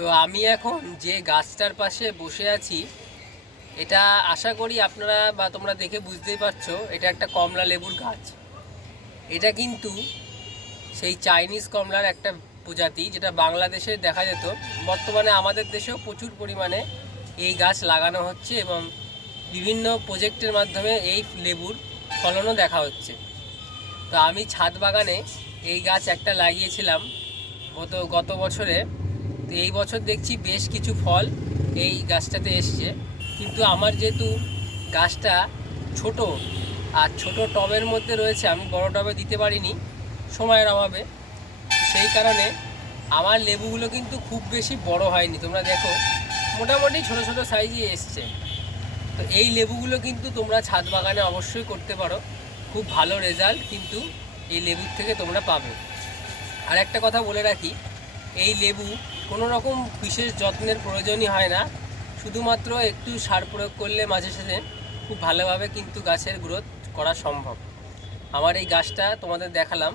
তো আমি এখন যে গাছটার পাশে বসে আছি, এটা আশা করি আপনারা বা তোমরা দেখে বুঝতেই পারছো, এটা একটা কমলা লেবুর গাছ। এটা কিন্তু সেই চাইনিজ কমলার একটা প্রজাতি, যেটা বাংলাদেশে দেখা যেত। বর্তমানে আমাদের দেশেও প্রচুর পরিমাণে এই গাছ লাগানো হচ্ছে এবং বিভিন্ন প্রজেক্টের মাধ্যমে এই লেবুর ফলনও দেখা হচ্ছে। তো আমি ছাদ বাগানে এই গাছ একটা লাগিয়েছিলাম গত বছরে। তো এই বছর দেখছি বেশ কিছু ফল এই গাছটাতে এসছে, কিন্তু আমার যেহেতু গাছটা ছোট আর ছোট টবের মধ্যে রয়েছে, আমি বড় টবে দিতে পারিনি সময়ের অভাবে। সেই কারণে আমার লেবুগুলো কিন্তু খুব বেশি বড় হয়নি। তোমরা দেখো মোটামুটি ছোট ছোট সাইজে এসছে। তো এই লেবুগুলো কিন্তু তোমরা ছাদ বাগানে অবশ্যই করতে পারো, খুব ভালো রেজাল্ট কিন্তু এই লেবুর থেকে তোমরা পাবে। আর একটা কথা বলে রাখি, এই লেবু কোনো রকম বিশেষ যত্নের প্রয়োজনই হয় না, শুধুমাত্র একটু সার প্রয়োগ করলে মাঝে সাঝে খুব ভালোভাবে কিন্তু গাছের গ্রোথ করা সম্ভব। আমার এই গাছটা তোমাদের দেখালাম।